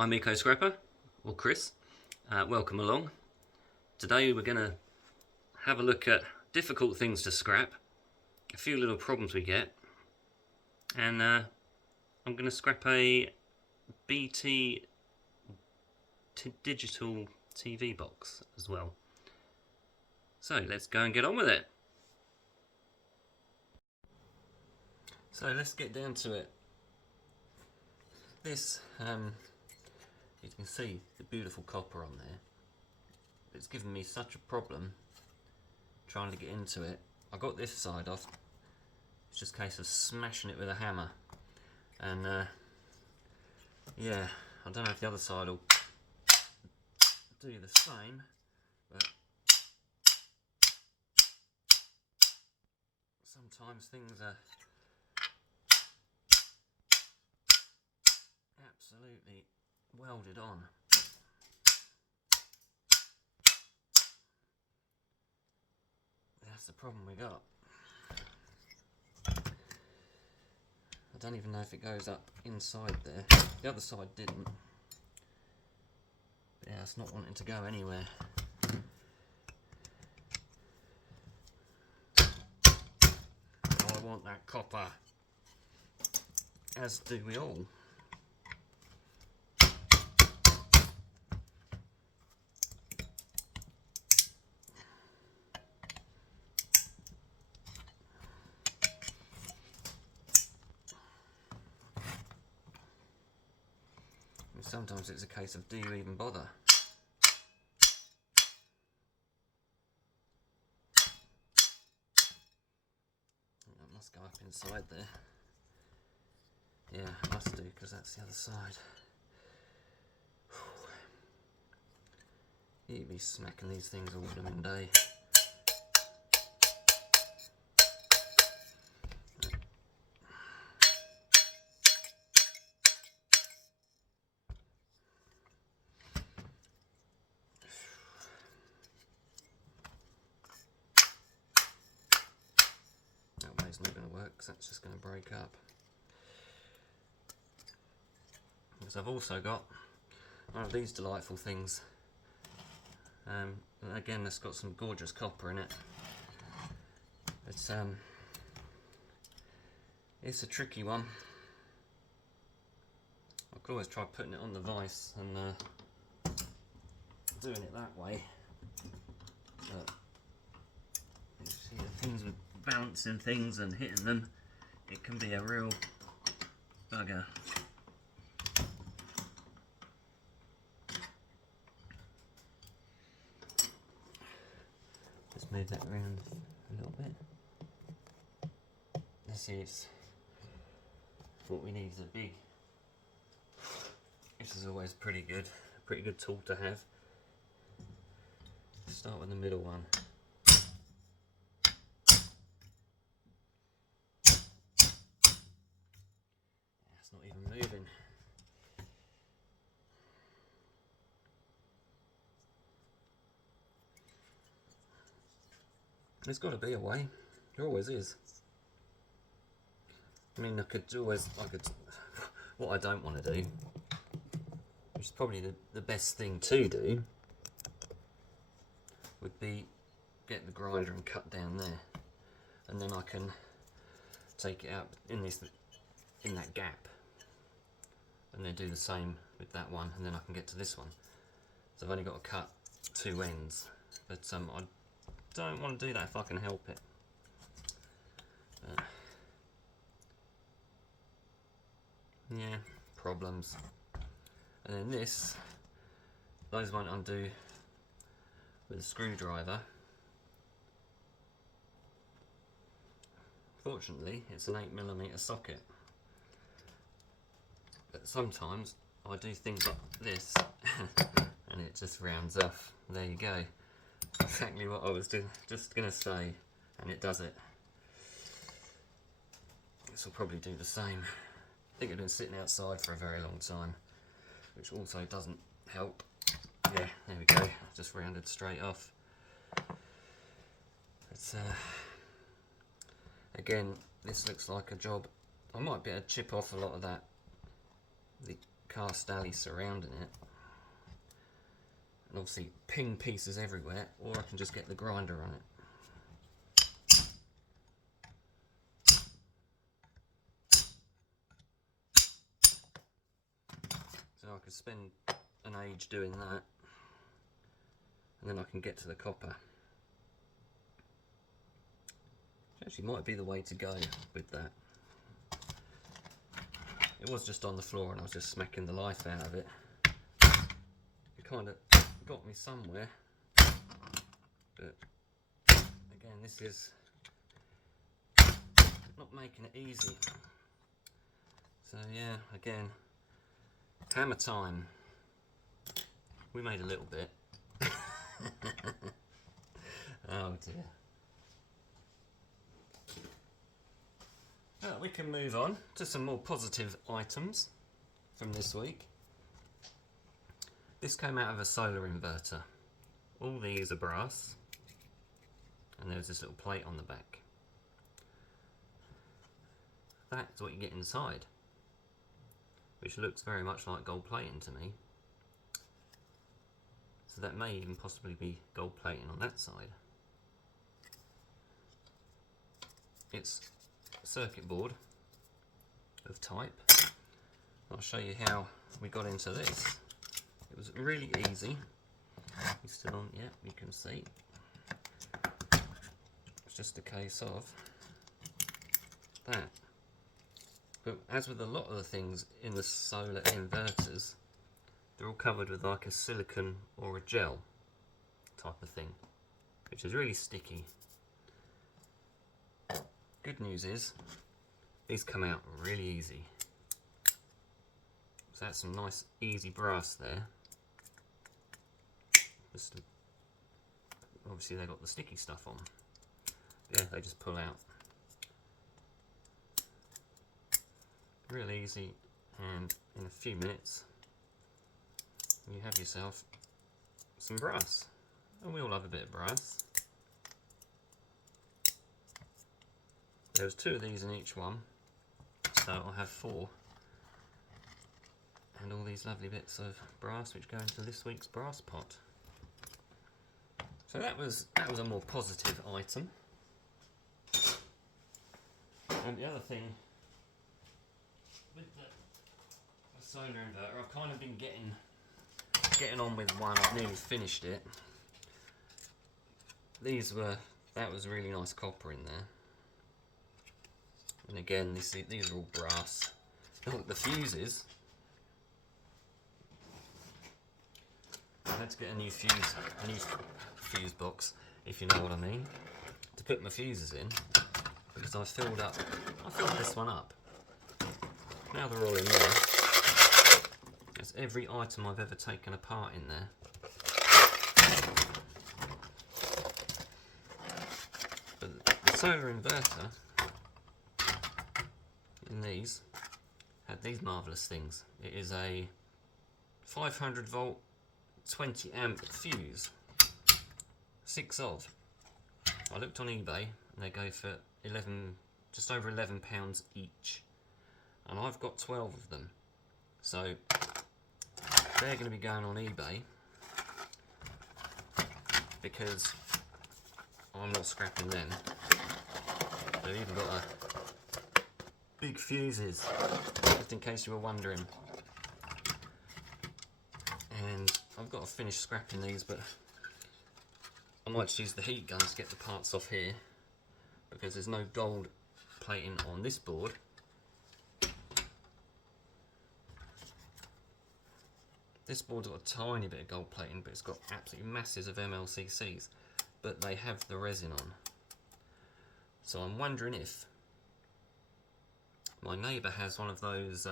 I'm Eco Scrapper, or Chris. Welcome along. Today we're going to have a look at difficult things to scrap, a few little problems we get, and I'm going to scrap a BT digital TV box as well. So let's go and get on with it. So let's get down to it. This, you can see the beautiful copper on there. It's given me such a problem trying to get into it. I got this side off. It's just a case of smashing it with a hammer. And yeah, I don't know if the other side will do the same, but sometimes things are absolutely welded on. That's the problem we got. I don't even know if it goes up inside there. The other side didn't. But yeah, it's not wanting to go anywhere. I want that copper. As do we all. Sometimes it's a case of, do you even bother? That must go up inside there. Yeah, it must do, because that's the other side. You'd be smacking these things all blooming day. It's not going to work because that's just going to break up. Because I've also got one of these delightful things. Again, it's got some gorgeous copper in it. It's a tricky one. I could always try putting it on the vise and doing it that way. But you see the things with balancing things and hitting them, it can be a real bugger. Just move that around a little bit. This is what we need is a big. This is always pretty good tool to have. Start with the middle one. Not even moving. There's got to be a way. There always is. I mean, what I don't want to do, which is probably the best thing to do, would be get the grinder and cut down there, and then I can take it out in that gap. And then do the same with that one, and then I can get to this one. So I've only got to cut two ends, but I don't want to do that if I can help it. Yeah, problems. And then those won't undo with a screwdriver. Fortunately, it's an 8mm socket. But sometimes I do things like this and it just rounds off. There you go. Exactly what I was just going to say, and it does it. This will probably do the same. I think it's been sitting outside for a very long time, which also doesn't help. Yeah, there we go. Just rounded straight off. It's again, this looks like a job. I might be able to chip off a lot of that, the cast alley surrounding it. And obviously ping pieces everywhere, or I can just get the grinder on it. So I could spend an age doing that, and then I can get to the copper. Which actually might be the way to go with that. It was just on the floor and I was just smacking the life out of it. It kind of got me somewhere, but again, this is not making it easy. So yeah, again, hammer time. We made a little bit. Oh dear. Well, we can move on to some more positive items from this week. This came out of a solar inverter. All these are brass, and there's this little plate on the back. That's what you get inside, which looks very much like gold plating to me. So that may even possibly be gold plating on that side. It's a circuit board of type. I'll show you how we got into this. It was really easy. It's still on, yeah, you can see. It's just a case of that. But as with a lot of the things in the solar inverters, they're all covered with like a silicone or a gel type of thing, which is really sticky. Good news is, these come out really easy. So that's some nice easy brass there. Just, obviously they got the sticky stuff on. Yeah, they just pull out. Real easy, and in a few minutes you have yourself some brass. And we all love a bit of brass. There's 2 of these in each one, so I'll have 4. And all these lovely bits of brass which go into this week's brass pot. So that was a more positive item. And the other thing with the solar inverter, I've kind of been getting on with one. I've nearly finished it. That was really nice copper in there. And again, these are all brass. Look, the fuses. I had to get a new fuse box, if you know what I mean, to put my fuses in, because I filled this one up. Now they're all in there. There's every item I've ever taken apart in there. But the solar inverter in these had these marvellous things. It is a 500 volt 20 amp fuse, 6 of. I looked on eBay and they go for just over £11 each, and I've got 12 of them, so they're going to be going on eBay because I'm not scrapping them. They've even got a big fuses, just in case you were wondering. And I've got to finish scrapping these, but I might just use the heat gun to get the parts off here, because there's no gold plating on this board. This board's got a tiny bit of gold plating, but it's got absolutely masses of MLCCs, but they have the resin on. So I'm wondering if my neighbour has one of those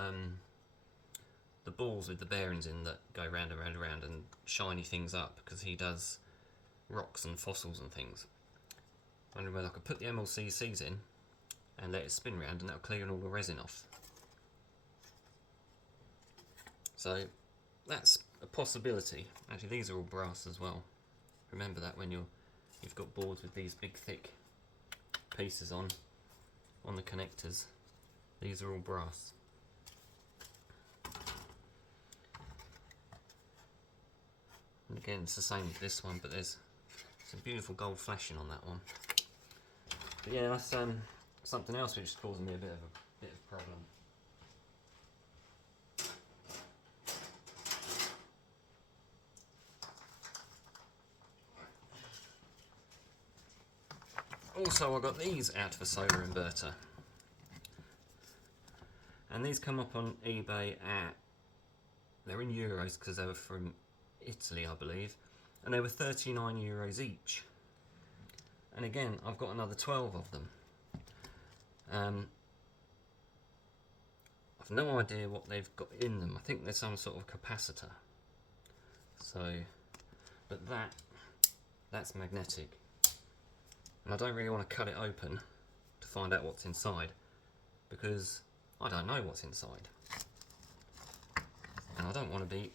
the balls with the bearings in that go round and round and round and shiny things up, because he does rocks and fossils and things. I wonder whether I could put the MLCCs in and let it spin round, and that'll clear all the resin off. So that's a possibility. Actually, these are all brass as well. Remember that when you've got boards with these big thick pieces on the connectors. These are all brass. And again, it's the same with this one, but there's some beautiful gold flashing on that one. But yeah, that's something else which is causing me a bit of problem. Also, I got these out of a solar inverter, and these come up on eBay at, they're in euros because they were from Italy, I believe, and they were 39 euros each. And again, I've got another 12 of them. I've no idea what they've got in them. I think there's some sort of capacitor. So, but that's magnetic. And I don't really want to cut it open to find out what's inside, because I don't know what's inside. And I don't want to be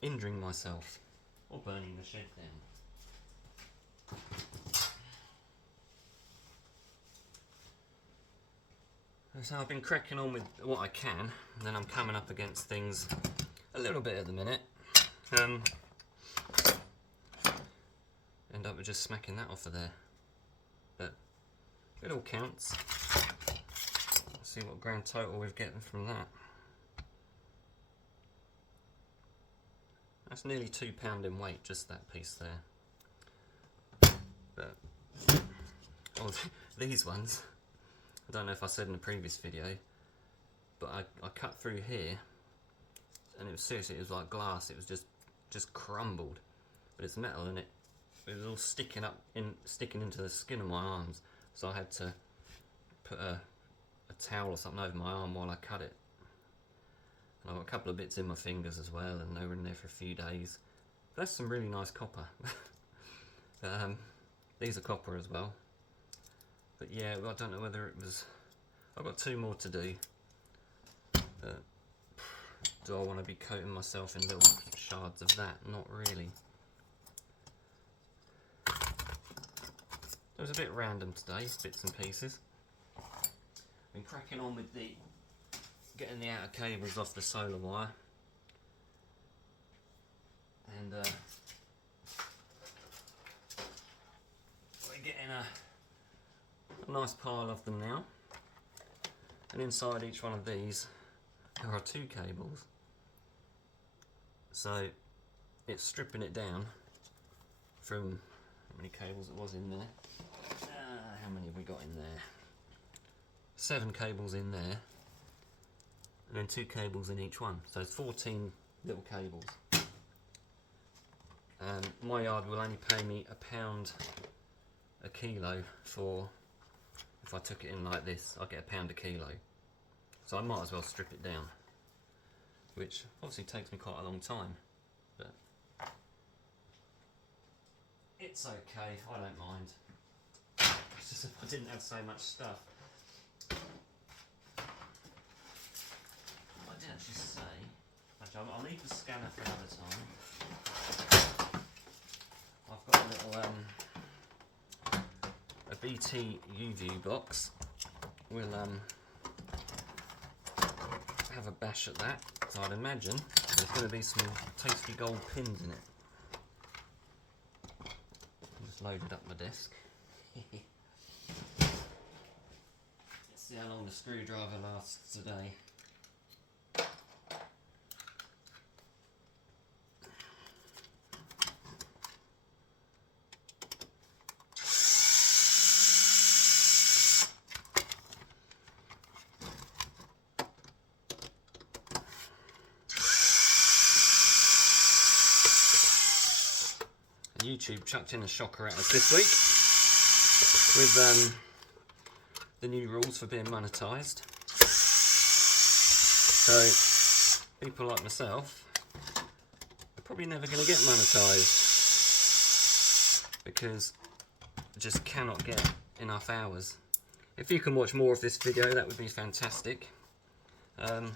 injuring myself or burning the shed down. So I've been cracking on with what I can, and then I'm coming up against things a little bit at the minute. End up with just smacking that off of there. But it all counts. Let's see what grand total we've getting from that. That's nearly £2 in weight, just that piece there. But oh, these ones, I don't know if I said in the previous video, but I cut through here, and it was seriously, it was like glass. It was just crumbled, but it's metal, and it was all sticking into the skin of my arms. So I had to put a towel or something over my arm while I cut it. And I got a couple of bits in my fingers as well, and they were in there for a few days. But that's some really nice copper. These are copper as well. But yeah, I don't know whether it was... I've got 2 more to do. Do I want to be coating myself in little shards of that? Not really. It was a bit random today, bits and pieces. Been cracking on with getting the outer cables off the solar wire. And we're getting a nice pile of them now. And inside each one of these there are 2 cables. So it's stripping it down from how many cables it was in there. How many have we got in there? 7 cables in there, and then 2 cables in each one. So it's 14 little cables. My yard will only pay me £1 a kilo for, if I took it in like this, I'd get £1 a kilo. So I might as well strip it down, which obviously takes me quite a long time, but it's okay, I don't mind. It's just if I didn't have so much stuff. I did actually say, actually I'll leave the scanner for another time. I've got a little a BT UV box. We'll have a bash at that. So I'd imagine there's going to be some tasty gold pins in it. I just loaded up my desk. Let's see how long the screwdriver lasts today. YouTube chucked in a shocker at us this week with the new rules for being monetised. So people like myself are probably never going to get monetised because I just cannot get enough hours. If you can watch more of this video, that would be fantastic. I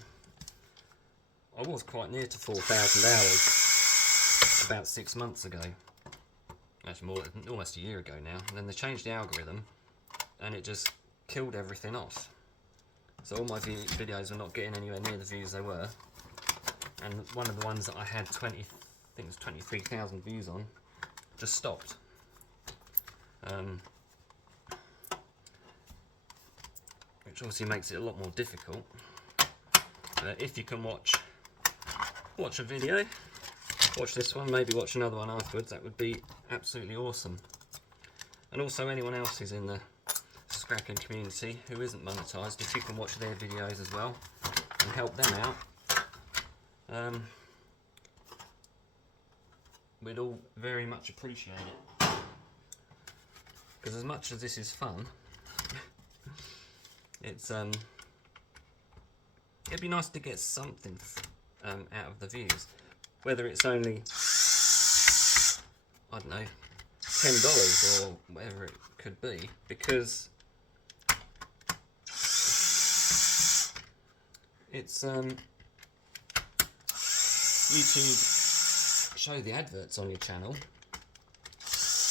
was quite near to 4,000 hours about 6 months ago. Actually, almost a year ago now. And then they changed the algorithm, and it just killed everything off. So all my videos are not getting anywhere near the views they were. And one of the ones that I had 20 think there's 23,000 views on, just stopped. Which obviously makes it a lot more difficult. But if you can watch a video, watch this one, maybe watch another one afterwards, that would be absolutely awesome. And also anyone else who's in the Scracken community who isn't monetised, if you can watch their videos as well and help them out, we'd all very much appreciate it. Because as much as this is fun, it's it'd be nice to get something out of the views, whether it's only, I don't know, $10 or whatever it could be, because it's YouTube show the adverts on your channel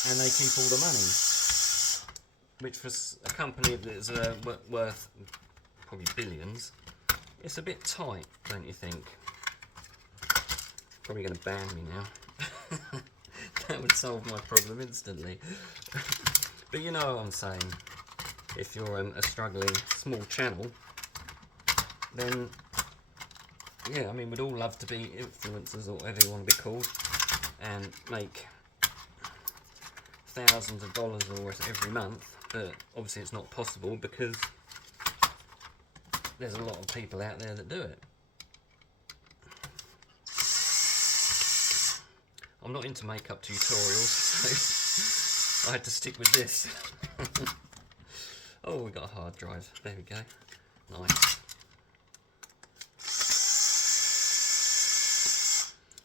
and they keep all the money, which for a company that's worth probably billions, it's a bit tight, don't you think? Probably going to ban me now. That would solve my problem instantly. But you know what I'm saying. If you're a struggling small channel, then yeah, I mean, we'd all love to be influencers or whatever you want to be called and make thousands of dollars or every month, but obviously it's not possible because there's a lot of people out there that do it. I'm not into makeup tutorials, so I had to stick with this. Oh, we got a hard drive. There we go. Nice.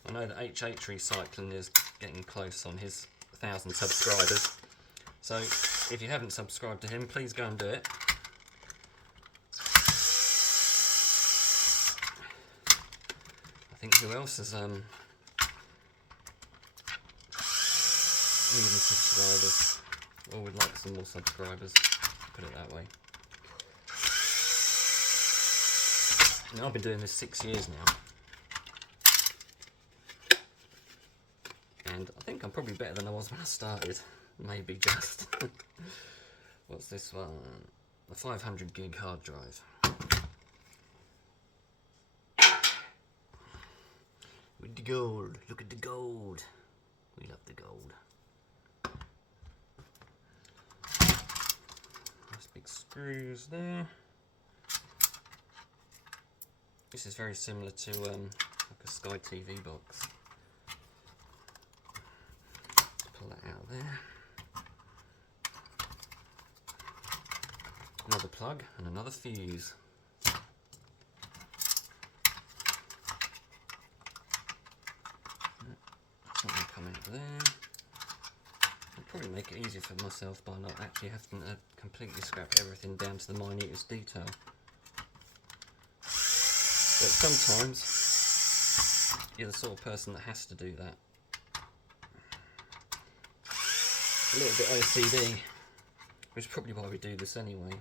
I know that HH Recycling is getting close on his 1,000 subscribers. So if you haven't subscribed to him, please go and do it. I think who else has even subscribers? Or would like some more subscribers, put it that way. Now, I've been doing this 6 years now. And I think I'm probably better than I was when I started. Maybe just. What's this one? A 500 gig hard drive. With the gold. Look at the gold. We love the gold. Nice big screws there. This is very similar to like a Sky TV box. Pull that out there. Another plug and another fuse. Something come out there. I'll probably make it easier for myself by not actually having to completely scrap everything down to the minutest detail. But sometimes you're the sort of person that has to do that. A little bit OCD, which is probably why we do this anyway.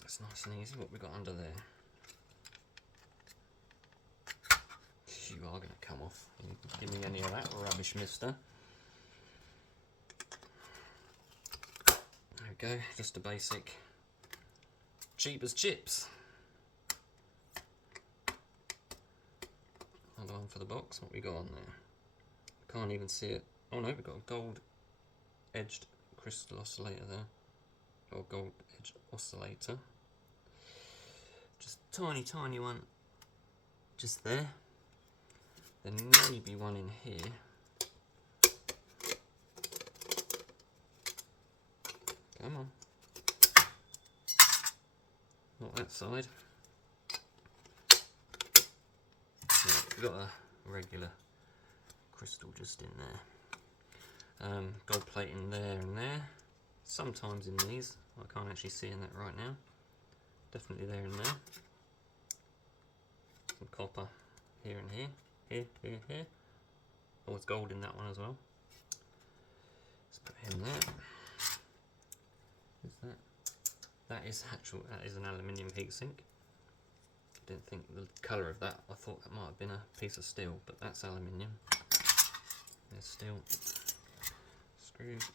That's nice and easy. What we got under there? You are going to come off. You give me any of that rubbish, mister. There we go, just a basic cheap as chips. Another one for the box. What we got on there? Can't even see it. Oh no, we've got a gold edged crystal oscillator there. Or gold edged oscillator. Just tiny one just there. There may be one in here. Come on. Not that side. Yeah, we've got a regular crystal just in there. Gold plating there and there. Sometimes in these. I can't actually see in that right now. Definitely there and there. Some copper here and here. Here. Oh, it's gold in that one as well. Let's put him there. Who's that? That is an aluminium heatsink. I didn't think the colour of that. I thought that might have been a piece of steel, but that's aluminium. There's steel.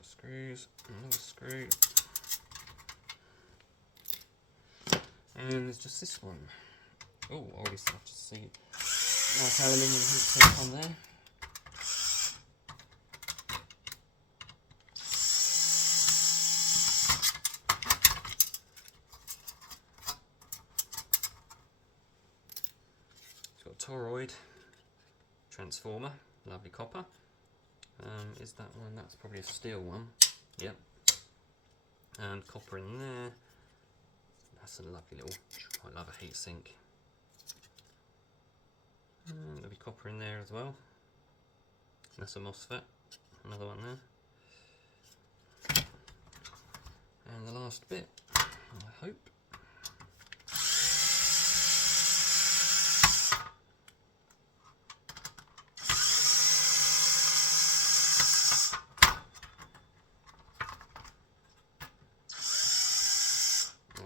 Screws, another screw. And there's just this one. Oh, obviously I just see nice aluminium heatsink on there. It's got a toroid transformer, lovely copper. Is that one? That's probably a steel one. Yep. And copper in there. That's a lovely little, I love a heatsink. There'll be copper in there as well. That's a MOSFET. Another one there. And the last bit, I hope.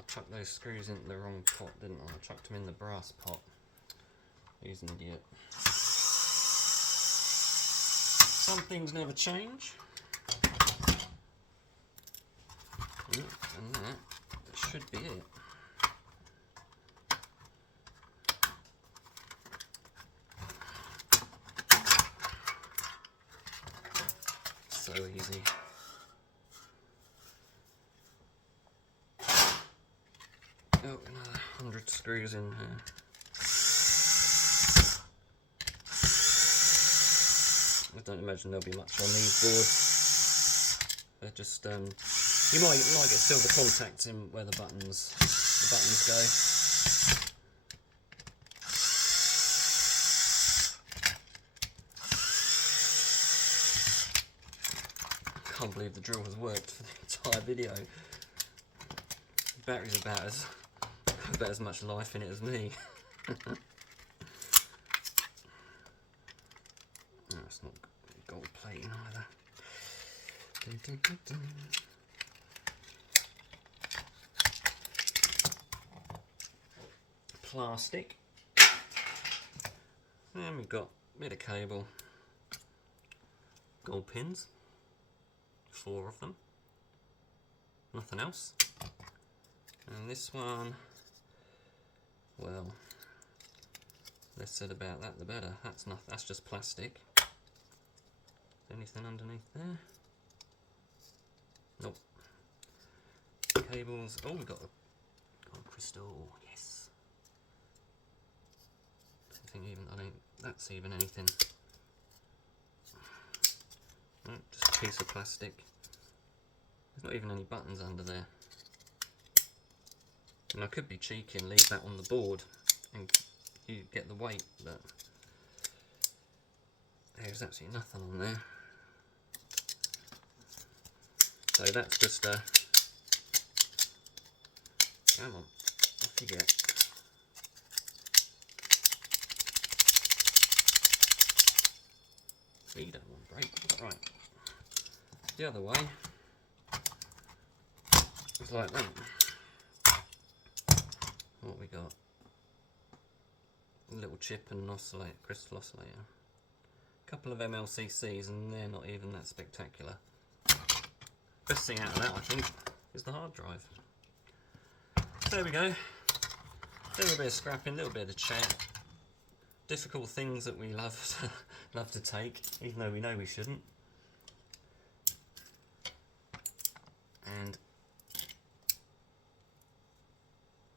Chucked those screws into the wrong pot, didn't I? I chucked them in the brass pot. He's an idiot. Some things never change. And that should be it. So easy. Oh, another 100 screws in here. I don't imagine there'll be much on these boards. They're just you might get silver contacts in where the buttons go. I can't believe the drill has worked for the entire video. The battery's about as much life in it as me. No, it's not gold plating either. Dun, dun, dun, dun. Plastic. Then we've got a bit of cable. Gold pins. 4 of them. Nothing else. And this one, well, less said about that the better. That's just plastic. Anything underneath there? Nope. Cables. Oh, we've got a gold crystal. Yes. That's even anything. No, just a piece of plastic. There's not even any buttons under there. And I could be cheeky and leave that on the board and you get the weight, but there's absolutely nothing on there. So that's just a, come on, off you get. You don't want break, right. The other way, it's like that. What we got? A little chip and an oscillator, crystal oscillator. A couple of MLCCs, and they're not even that spectacular. Best thing out of that, I think, is the hard drive. So there we go. A little bit of scrapping, a little bit of chat. Difficult things that we love to take, even though we know we shouldn't. And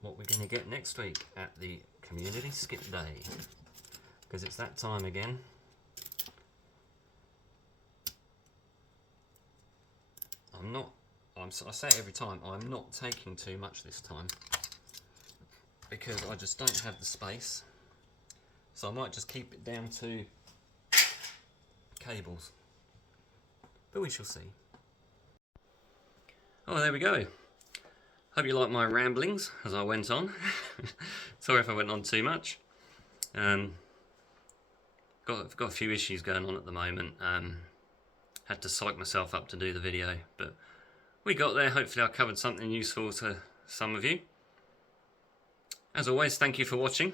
what we're going to get next week at the community skip day, because it's that time again. I say it every time, I'm not taking too much this time because I just don't have the space, so I might just keep it down to cables, but we shall see. Oh, there we go. Hope you liked my ramblings as I went on. Sorry if I went on too much. Got a few issues going on at the moment. Had to psych myself up to do the video, but we got there. Hopefully I covered something useful to some of you. As always, thank you for watching.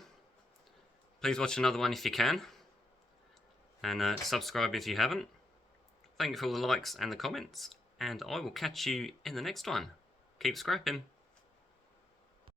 Please watch another one if you can. And subscribe if you haven't. Thank you for all the likes and the comments. And I will catch you in the next one. Keep scrapping.